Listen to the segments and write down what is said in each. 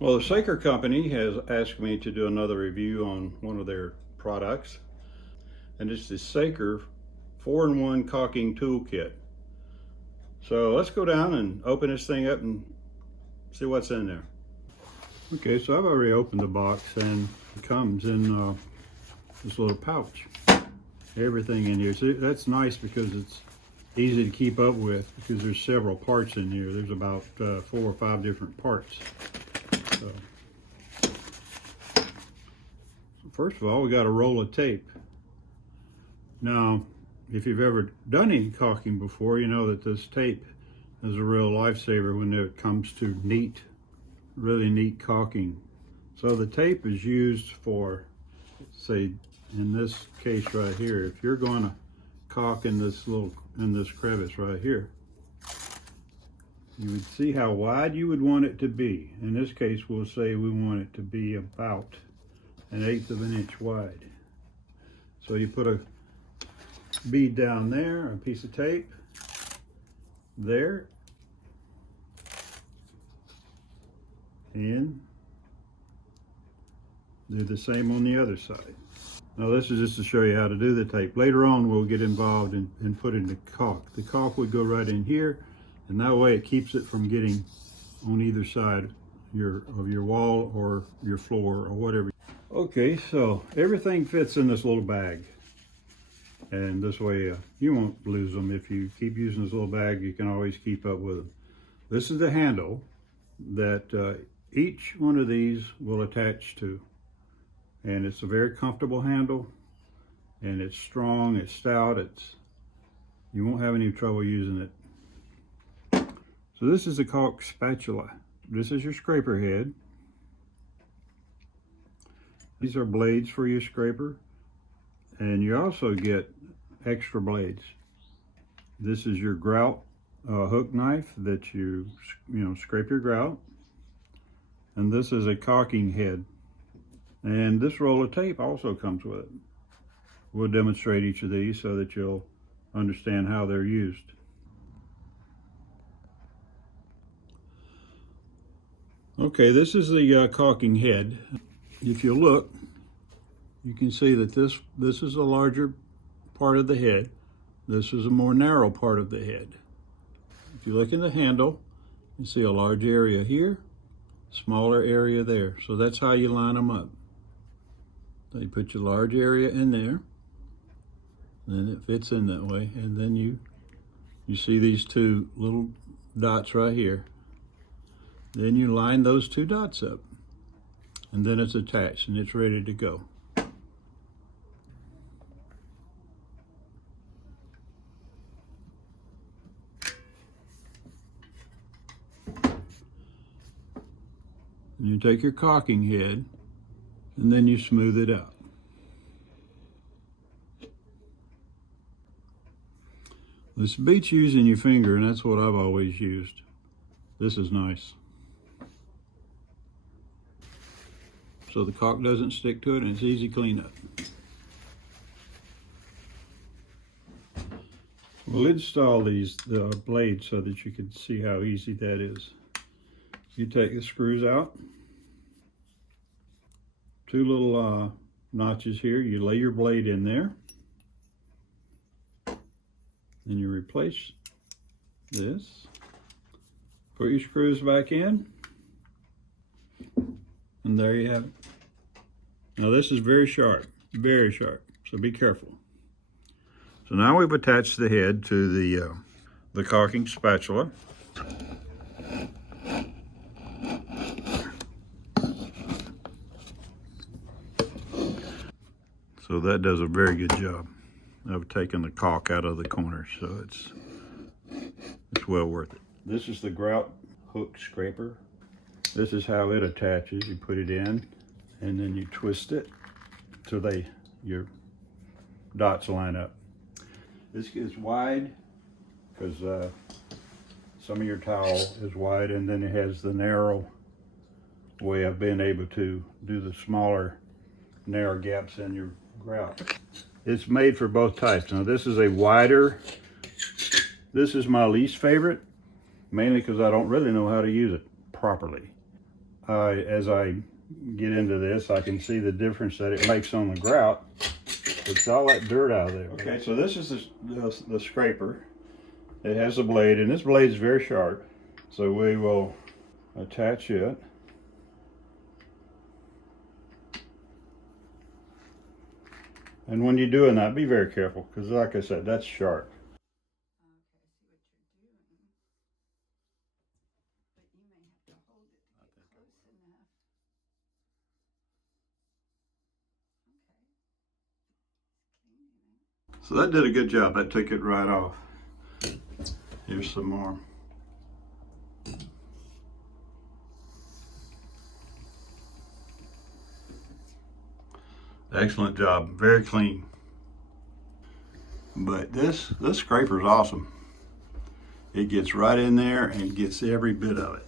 Well, the Saker company has asked me to do another review on one of their products, and it's the Saker 4-in-1 caulking toolkit. So let's go down and open this thing up and see what's in there. Okay, so I've already opened the box, and it comes in this little pouch. Everything in here. So that's nice because it's easy to keep up with, because there's several parts in here. There's about 4 or 5 different parts. So first of all, we got a roll of tape. Now, if you've ever done any caulking before, you know that this tape is a real lifesaver when it comes to really neat caulking. So the tape is used for, say, in this case right here, if you're going to caulk in this crevice right here, you would see how wide you would want it to be. In this case, we'll say we want it to be about 1/8 of an inch wide. So you put a bead down there, a piece of tape there, and do the same on the other side. Now this is just to show you how to do the tape. Later on we'll get involved in putting the caulk. The caulk would go right in here, and that way it keeps it from getting on either side of your wall or your floor or whatever. Okay, so everything fits in this little bag, and this way you won't lose them. If you keep using this little bag, you can always keep up with them. This is the handle that each one of these will attach to, and it's a very comfortable handle, and it's strong, it's stout, you won't have any trouble using it. So this is a caulk spatula. This is your scraper head. These are blades for your scraper, and you also get extra blades. This is your grout hook knife that you scrape your grout, and this is a caulking head. And this roll of tape also comes with it. We'll demonstrate each of these so that you'll understand how they're used. Okay, this is the caulking head. If you look, you can see that this is a larger part of the head. This is a more narrow part of the head. If you look in the handle, you see a large area here, smaller area there. So that's how you line them up. So you put your large area in there, then it fits in that way, and then you see these 2 little dots right here. Then you line those 2 dots up, and then it's attached and it's ready to go. And you take your caulking head and then you smooth it out. This beats using your finger, and that's what I've always used. This is nice. So the caulk doesn't stick to it, and it's easy cleanup. We'll install the blades so that you can see how easy that is. You take the screws out, 2 little notches here. You lay your blade in there, then you replace this, put your screws back in, and there you have it. Now this is very sharp, so be careful. So now we've attached the head to the caulking spatula. So that does a very good job of taking the caulk out of the corners, so it's well worth it. This is the grout hook scraper. This is how it attaches. You put it in, and then you twist it till your dots line up. This is wide because some of your towel is wide, and then it has the narrow way of being able to do the smaller narrow gaps in your grout. It's made for both types. Now this is a wider, this is my least favorite, mainly because I don't really know how to use it properly. as I get into this, I can see the difference that it makes on the grout. It's all that dirt out of there. Okay, so this is the scraper. It has a blade, and this blade is very sharp. So we will attach it. And when you're doing that, be very careful, because like I said, that's sharp. So that did a good job. That took it right off. Here's some more. Excellent job. Very clean. But this scraper is awesome. It gets right in there and gets every bit of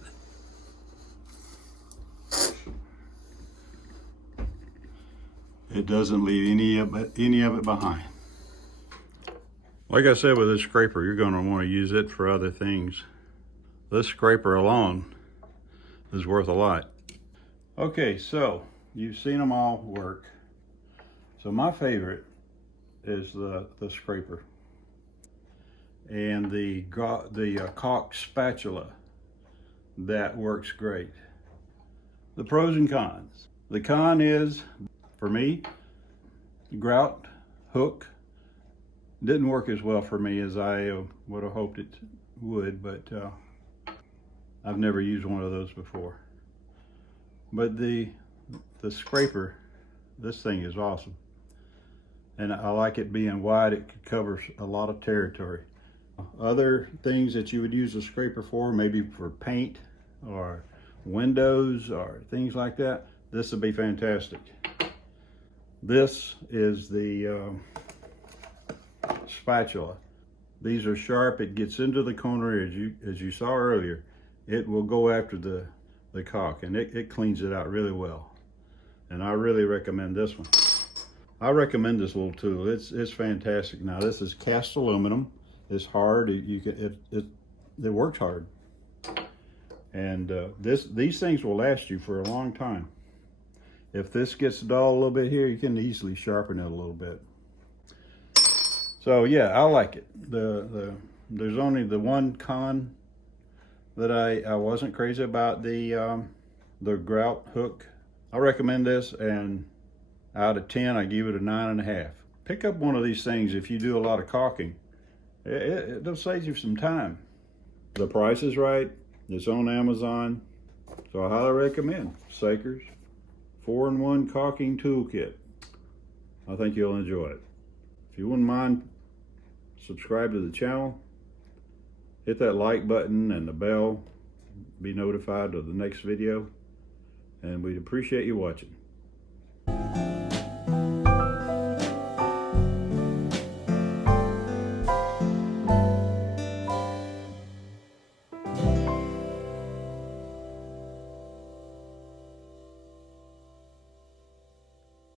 it. It doesn't leave any of it behind. Like I said with this scraper, you're going to want to use it for other things. This scraper alone is worth a lot. Okay, so you've seen them all work. So my favorite is the scraper and the caulk spatula. That works great. The pros and cons. The con is, for me, grout hook didn't work as well for me as I would have hoped it would, but I've never used one of those before. But the scraper, this thing is awesome. And I like it being wide. It covers a lot of territory. Other things that you would use a scraper for, maybe for paint or windows or things like that, this would be fantastic. This is the spatula. These are sharp. It gets into the corner, as you saw earlier. It will go after the caulk, and it cleans it out really well. And I really recommend this one. I recommend this little tool. It's fantastic. Now this is cast aluminum. It's hard. It works hard. And these things will last you for a long time. If this gets dull a little bit here, you can easily sharpen it a little bit. So yeah, I like it. There's only the one con that I wasn't crazy about, the grout hook. I recommend this, and out of 10, I give it a 9.5. Pick up one of these things if you do a lot of caulking. It'll save you some time. The price is right. It's on Amazon. So I highly recommend Saker's 4-in-1 caulking toolkit. I think you'll enjoy it. If you wouldn't mind, subscribe to the channel. Hit that like button and the bell. Be notified of the next video. And we'd appreciate you watching.